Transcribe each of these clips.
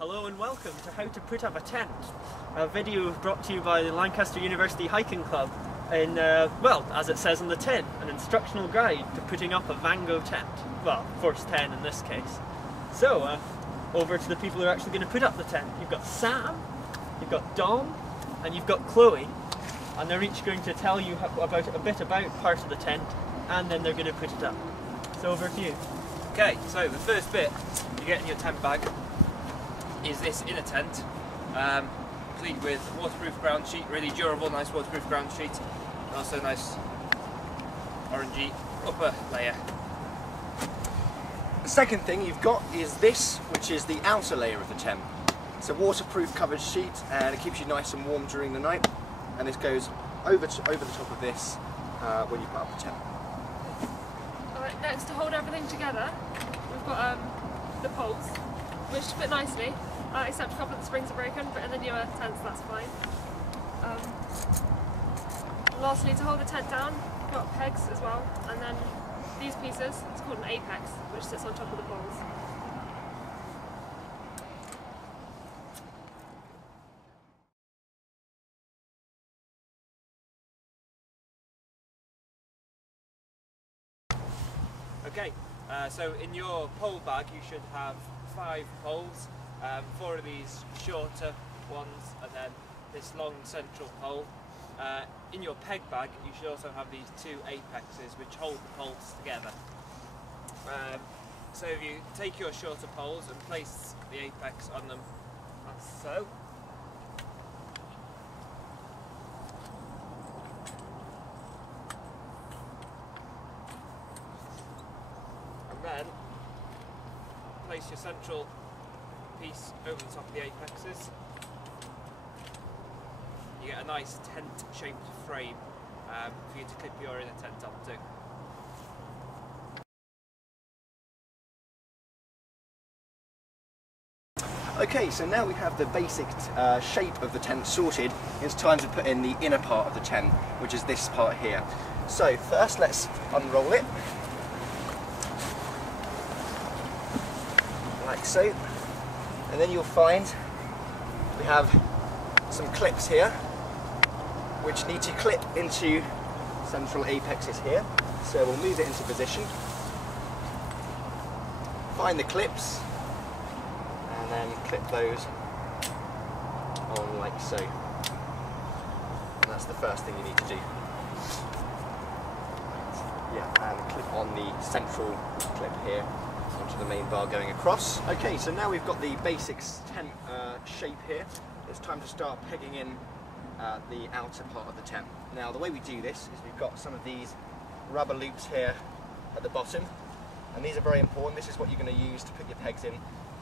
Hello and welcome to How to Put Up a Tent, a video brought to you by the Lancaster University Hiking Club in, well, as it says on the tin, an instructional guide to putting up a Vango tent. Well, Force 10 in this case. So, over to the people who are actually going to put up the tent. You've got Sam, you've got Dom, and you've got Chloe, and they're each going to tell you about a bit about part of the tent, and then they're going to put it up. So over to you. Okay, so the first bit you get in your tent bag is this inner tent, complete with waterproof ground sheet, really durable, nice waterproof ground sheet, and also nice orangey upper layer. The second thing you've got is this, which is the outer layer of the tent. It's a waterproof covered sheet and it keeps you nice and warm during the night, and this goes over the top of this when you put up the tent. Alright, next, to hold everything together, we've got the poles, which fit nicely. Except a couple of the springs are broken, but in the newer tents that's fine. Lastly, to hold the tent down, we've got pegs as well, and then these pieces, it's called an apex, which sits on top of the poles. Okay, so in your pole bag you should have 5 poles. 4 of these shorter ones, and then this long central pole. In your peg bag you should also have these 2 apexes which hold the poles together. So if you take your shorter poles and place the apex on them as so, and then place your central piece over the top of the apexes. You get a nice tent-shaped frame for you to clip your inner tent onto. Okay, so now we have the basic shape of the tent sorted. It's time to put in the inner part of the tent, which is this part here. So first let's unroll it, like so. And then you'll find we have some clips here which need to clip into central apexes here. So we'll move it into position, find the clips, and then clip those on like so. And that's the first thing you need to do. Yeah, and clip on the central clip here onto the main bar going across. Okay, so now we've got the basics tent shape here. It's time to start pegging in the outer part of the tent. Now the way we do this is we've got some of these rubber loops here at the bottom, and these are very important. This is what you're going to use to put your pegs in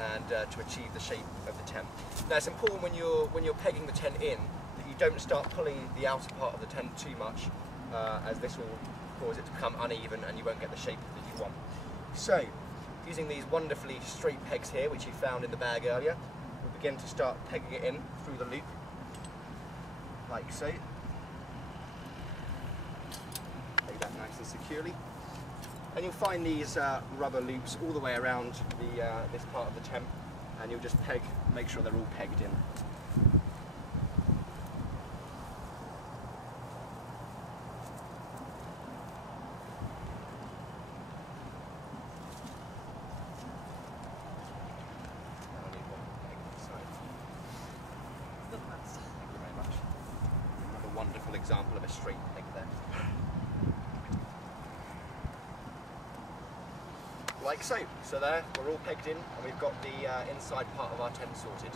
and to achieve the shape of the tent. Now it's important when you're pegging the tent in that you don't start pulling the outer part of the tent too much, as this will cause it to become uneven and you won't get the shape that you want. So, using these wonderfully straight pegs here, which you found in the bag earlier, we'll begin to start pegging it in through the loop, like so. Peg that nice and securely. And you'll find these rubber loops all the way around this part of the tent, and you'll just make sure they're all pegged in. Wonderful example of a straight peg there. Like so. So there, we're all pegged in and we've got the inside part of our tent sorted.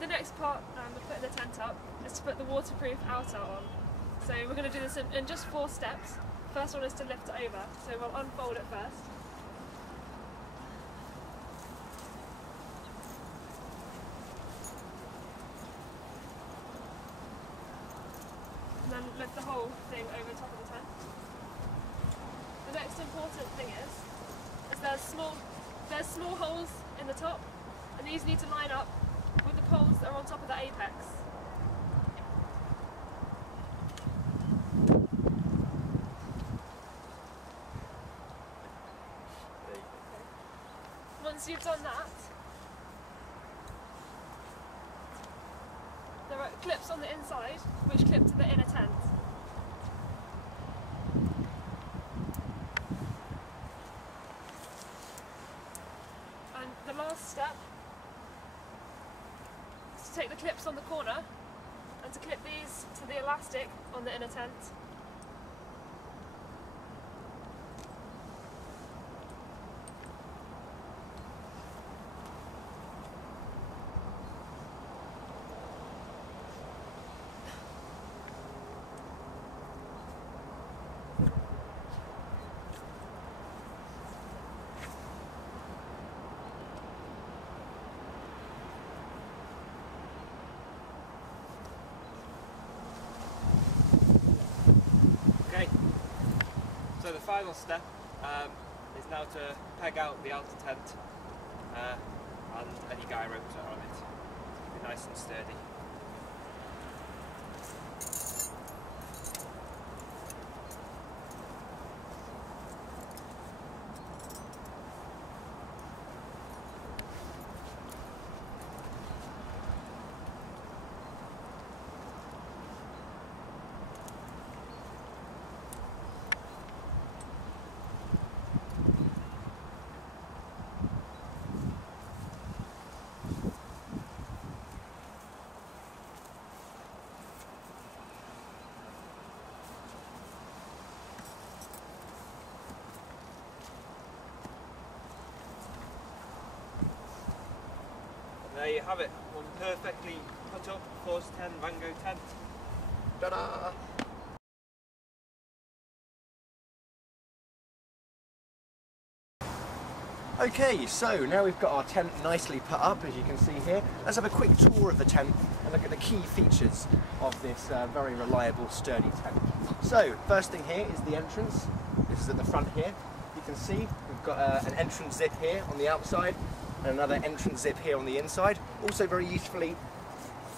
The next part of putting the tent up is to put the waterproof outer on. So we're going to do this in just 4 steps. First one is to lift it over. So we'll unfold it first. And then lift the whole thing over top of the tent. The next important thing is there's small holes in the top, and these need to line up with the poles that are on top of the apex. once you've done that, there are clips on the inside which clip to the inner tent. And the last step is to take the clips on the corner and to clip these to the elastic on the inner tent. Okay, so the final step is now to peg out the outer tent and any guy ropes that are on it to keep it nice and sturdy. There you have it, one perfectly put up Force 10 Vango tent. Ta-da! Okay, so now we've got our tent nicely put up, as you can see here. Let's have a quick tour of the tent and look at the key features of this very reliable, sturdy tent. So, first thing here is the entrance. This is at the front here. You can see we've got an entrance zip here on the outside and another entrance zip here on the inside. Also very usefully,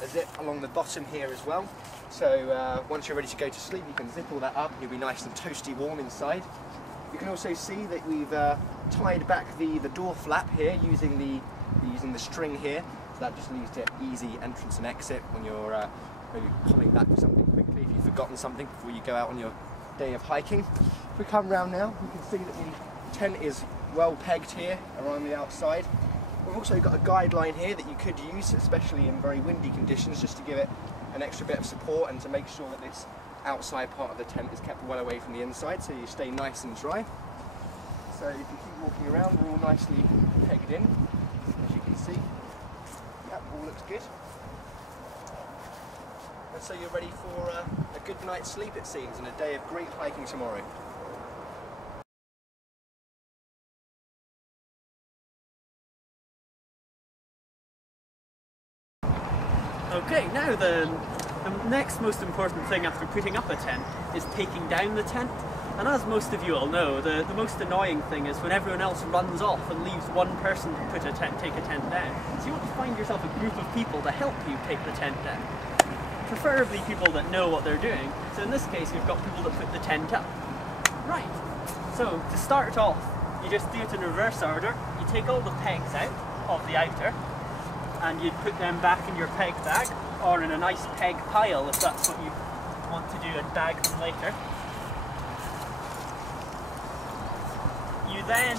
a zip along the bottom here as well. So once you're ready to go to sleep, you can zip all that up and you'll be nice and toasty warm inside. You can also see that we've tied back the door flap here using the string here. So that just leaves it easy entrance and exit when you're maybe pulling back for something quickly if you've forgotten something before you go out on your day of hiking. If we come round now, you can see that the tent is well pegged here around the outside. We've also got a guideline here that you could use, especially in very windy conditions, just to give it an extra bit of support and to make sure that this outside part of the tent is kept well away from the inside so you stay nice and dry. So if you keep walking around, we're all nicely pegged in, as you can see. Yep, all looks good. And so you're ready for a good night's sleep, it seems, and a day of great hiking tomorrow. Okay, now the next most important thing after putting up a tent is taking down the tent. And as most of you all know, the most annoying thing is when everyone else runs off and leaves one person to take a tent down. So you want to find yourself a group of people to help you take the tent down. Preferably people that know what they're doing. So in this case, we've got people that put the tent up. Right, so to start off, you just do it in reverse order. You take all the pegs out of the outer, and you'd put them back in your peg bag or in a nice peg pile if that's what you want to do and bag them later. You then,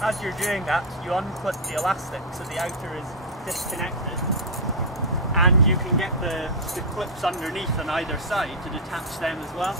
as you're doing that, you unclip the elastic so the outer is disconnected, and you can get the clips underneath on either side to detach them as well.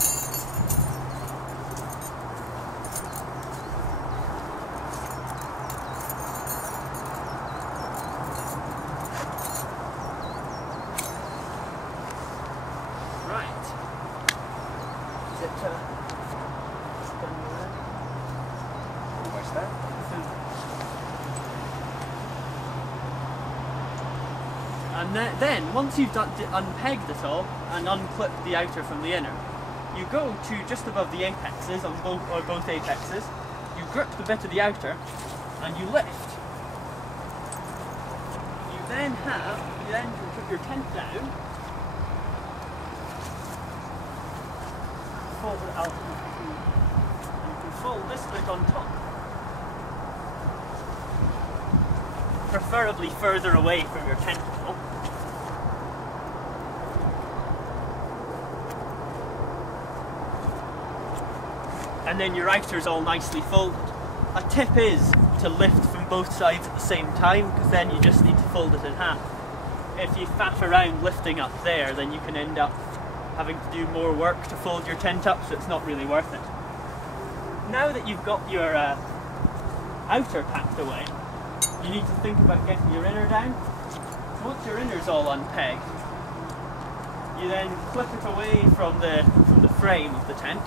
And then, once you've unpegged it all and unclipped the outer from the inner, you go to just above the apexes, on both apexes, you grip the bit of the outer, and you lift. You then can put your tent down, fold it out, and you can fold this bit on top. preferably further away from your tent pole. And then your outer's all nicely folded. A tip is to lift from both sides at the same time, because then you just need to fold it in half. If you faff around lifting up there, then you can end up having to do more work to fold your tent up, so it's not really worth it. Now that you've got your outer packed away, you need to think about getting your inner down. So once your inner's all unpegged, you then clip it away from the frame of the tent.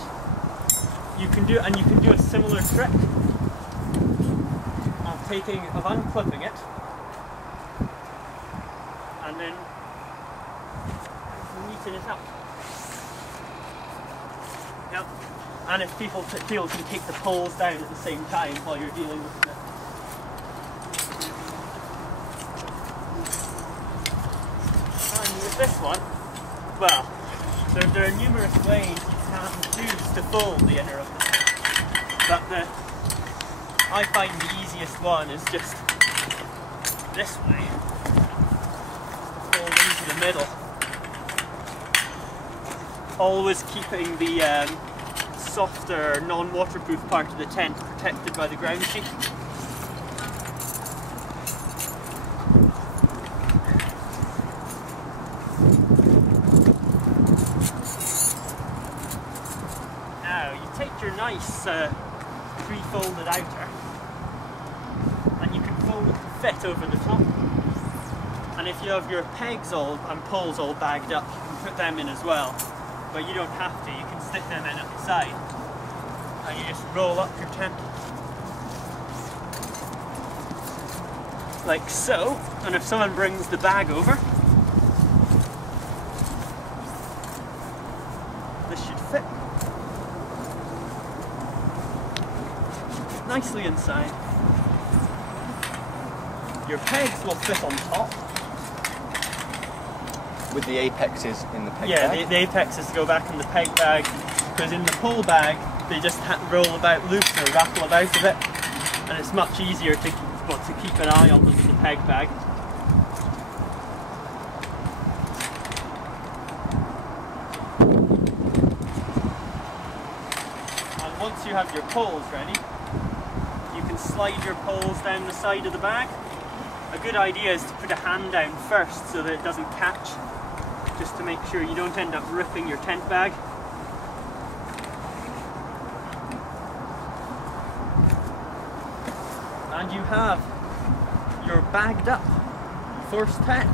You can do a similar trick of unclipping it and then neaten it up. Yep. And if people feel can take the poles down at the same time while you're dealing with it. And with this one, well, there are numerous ways you can choose to fold the inner of the tent, but I find the easiest one is just this way, fold into the middle, always keeping the softer, non-waterproof part of the tent protected by the ground sheet. Now you take your nice pre-folded outer and you can fold it to fit over the top, and if you have your pegs and poles all bagged up, you can put them in as well, but you don't have to. You can stick them in at the side and you just roll up your tent like so, and if someone brings the bag over, this should fit nicely inside. Your pegs will fit on top. With the apexes in the peg bag? Yeah, the apexes go back in the peg bag, because in the pole bag they just roll about loose or rattle about a bit, and it's much easier to keep an eye on them in the peg bag. And once you have your poles ready, you can slide your poles down the side of the bag. A good idea is to put a hand down first so that it doesn't catch, just to make sure you don't end up ripping your tent bag. And you have your bagged up first tent.